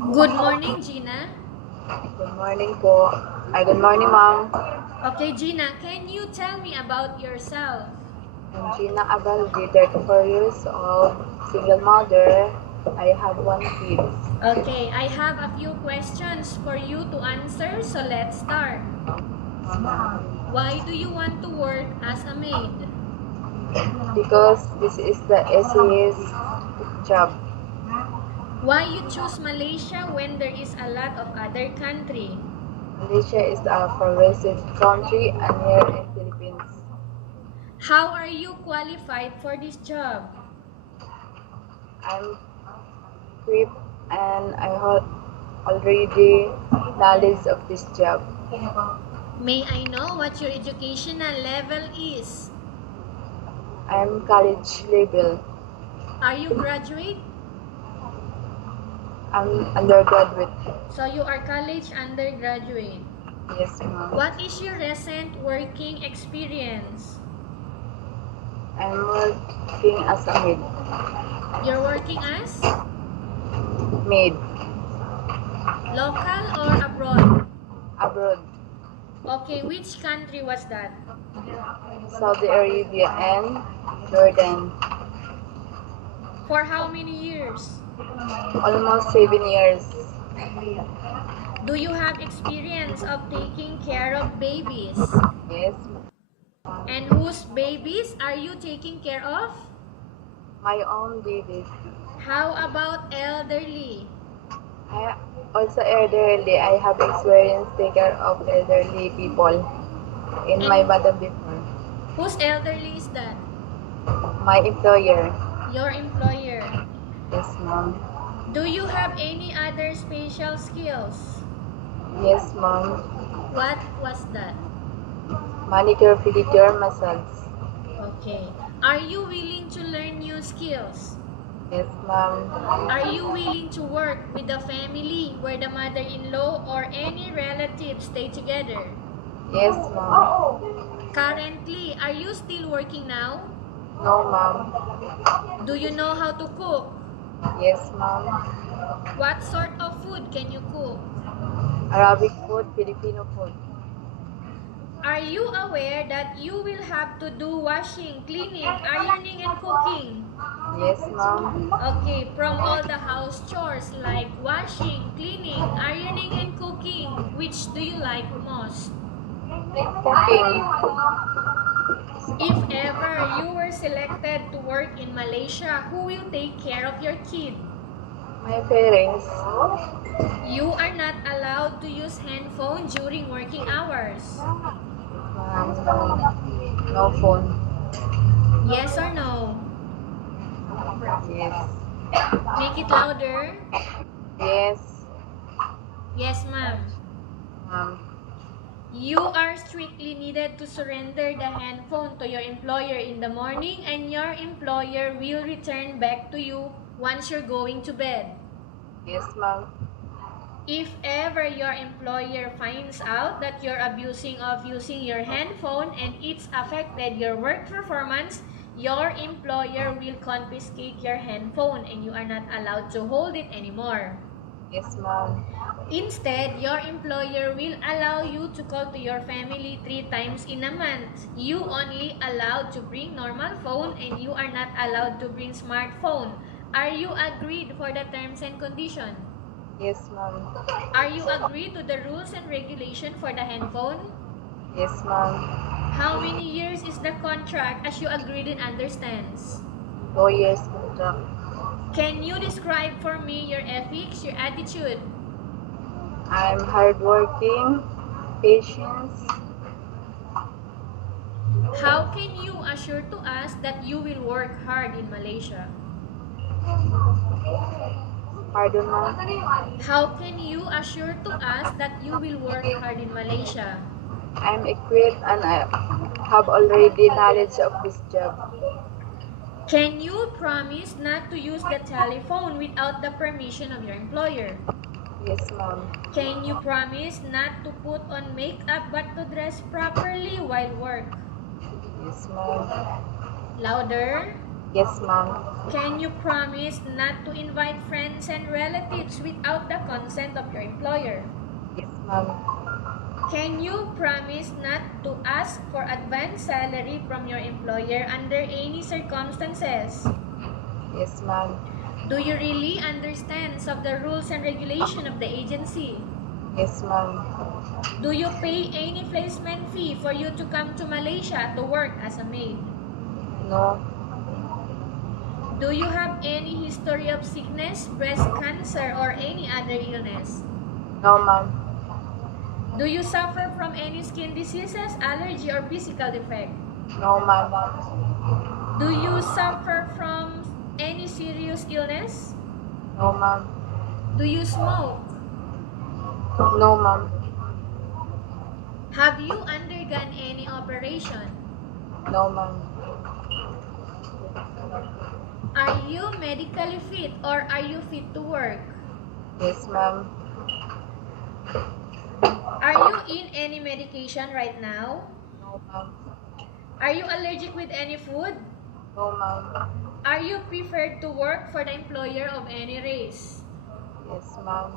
Good morning, Gina. Good morning po. Good morning, ma'am. Okay, Gina, can you tell me about yourself? I'm Gina abalde, 34 years old, single mother. I have one kid. Okay, I have a few questions for you to answer, so let's start. Why do you want to work as a maid? Because this is the easiest job. Why you choose Malaysia when there is a lot of other country? Malaysia is a progressive country and here in Philippines. How are you qualified for this job? I'm equipped and I have already knowledge of this job. May I know what your educational level is? I'm college level. Are you graduate? I'm undergraduate. So you are college undergraduate. Yes, ma'am. What is your recent working experience? I'm working as a maid. You're working as Maid local or abroad? abroad, Okay, which country was that? Saudi Arabia and Jordan. For how many years? Almost 7 years. Do you have experience of taking care of babies? Yes, And whose babies are you taking care of? my own babies. How about elderly? I also elderly. I have experience take care of elderly people in my And mother before. whose elderly is that? My employer. Your employer. Yes, mom. Do you have any other special skills? Yes, mom. What was that? Manicure, pedicure, massage. Okay. Are you willing to learn new skills? Yes, mom. Are you willing to work with a family where the mother-in-law or any relatives stay together? Yes, mom. Currently, are you still working now? No, mom. Do you know how to cook? Yes, mom. What sort of food can you cook? Arabic food, Filipino food. Are you aware that you will have to do washing, cleaning, ironing, and cooking? Yes, mom. Okay, from all the house chores like washing, cleaning, ironing, and cooking, which do you like most? Cooking. If ever you were selected to work in Malaysia, who will take care of your kid? My parents. You are not allowed to use handphone during working hours. No phone. Yes or no? Yes. Make it louder. Yes, Yes, ma'am. ma'am. You are strictly needed to surrender the handphone to your employer in the morning and your employer will return back to you once you're going to bed. Yes, ma'am. If ever your employer finds out that you're abusing of using your handphone and it's affected your work performance, your employer will confiscate your handphone and you are not allowed to hold it anymore. Yes, ma'am. Instead, your employer will allow you to call to your family 3 times in a month. You only allowed to bring normal phone and you are not allowed to bring smartphone. Are you agreed for the terms and condition? Yes, ma'am. Are you agreed to the rules and regulation for the handphone? Yes, ma'am. How many years is the contract as you agreed and understands? 2 years contract. Can you describe for me your ethics, your attitude? I'm hardworking, patience. How can you assure to us that you will work hard in Malaysia? Pardon, ma'am. How can you assure to us that you will work hard in Malaysia? I'm equipped and I have already knowledge of this job. Can you promise not to use the telephone without the permission of your employer? Yes, ma'am. Can you promise not to put on makeup but to dress properly while work? Yes, ma'am. Louder. Yes, ma'am. Can you promise not to invite friends and relatives without the consent of your employer? Yes, ma'am. Can you promise not to ask for advance salary from your employer under any circumstances? Yes, ma'am. Do you really understand of the rules and regulation of the agency? Yes, ma'am. Do you pay any placement fee for you to come to Malaysia to work as a maid? No. Do you have any history of sickness, breast cancer, or any other illness? No, ma'am. Do you suffer from any skin diseases, allergy, or physical defect? No, ma'am. Do you suffer from any serious illness? No, ma'am. Do you smoke? No, ma'am. Have you undergone any operation? No, ma'am. Are you medically fit or are you fit to work? Yes, ma'am. Are you in any medication right now? No, ma'am. Are you allergic with any food? No, ma'am. Are you preferred to work for the employer of any race? Yes, ma'am.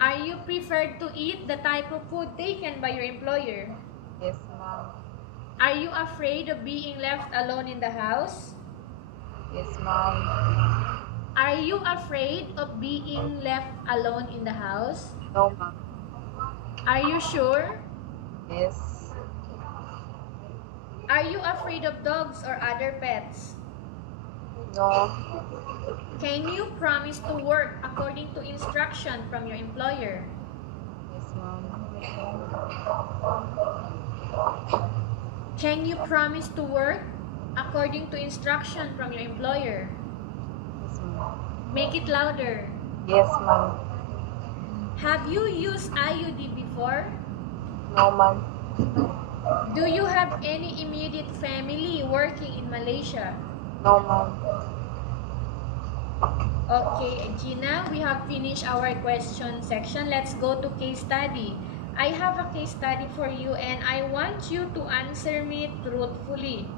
Are you preferred to eat the type of food taken by your employer? Yes, ma'am. Are you afraid of being left alone in the house? Yes, ma'am. Are you afraid of being left alone in the house? No, ma'am. Are you sure? Yes. Are you afraid of dogs or other pets? No. Can you promise to work according to instruction from your employer? Yes, ma'am. Can you promise to work according to instruction from your employer? Yes, ma'am. Make it louder. Yes, ma'am. Have you used IUD before? No, ma'am. Do you have any immediate family working in Malaysia? No, ma'am. Okay, Gina, we have finished our question section. Let's go to case study. I have a case study for you and I want you to answer me truthfully.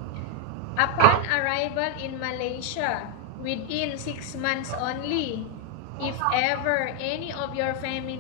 Upon arrival in Malaysia, within 6 months only, if ever any of your family